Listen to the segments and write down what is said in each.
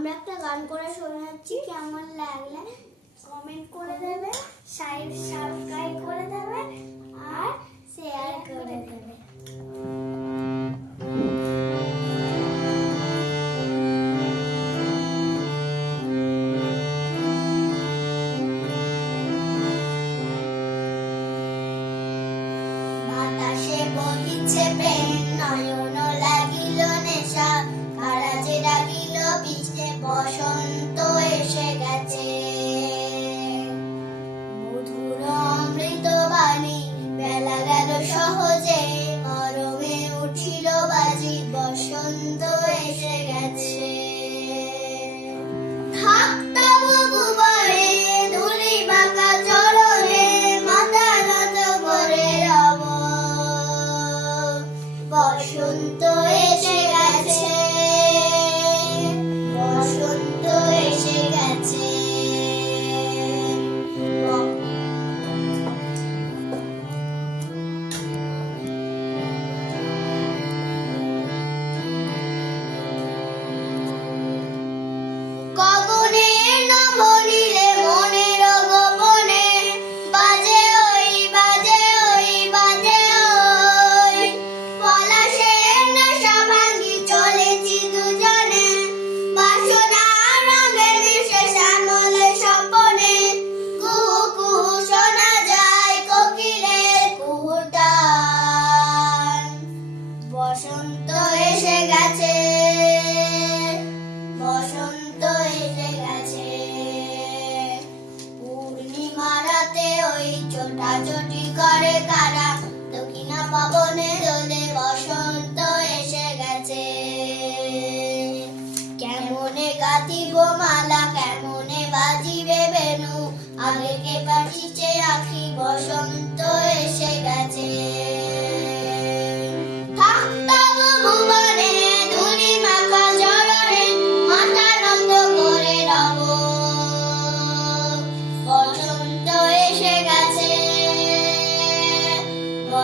আমরা একটা গান করে শোনাচ্ছি কেমন লাগলে? কমেন্ট করে দেবে সাইড সাবস্ক্রাইব করে দেবে। ছুটি করে কারা? দক্ষিণা পবনে দোলে বসন্ত এসে গেছে। কেমনে গাতিব মালা, কেমনে বাজিবে বেনু? আগে কে পাঠিছে রাখি বসন্ত?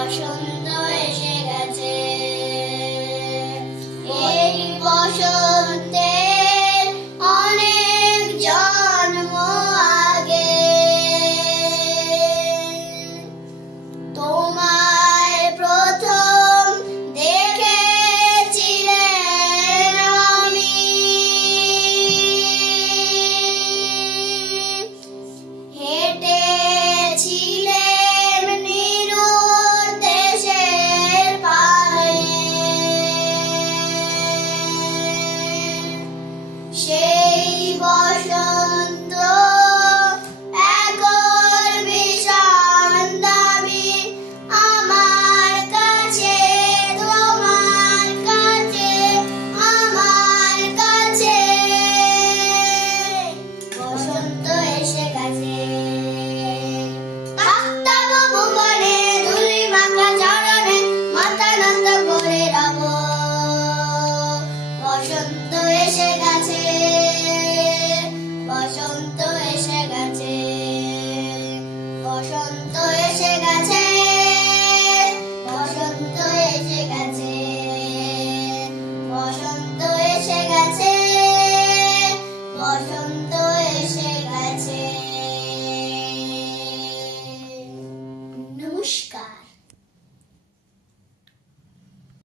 বসন্ত এসে গেছে এই বসন্তে cheia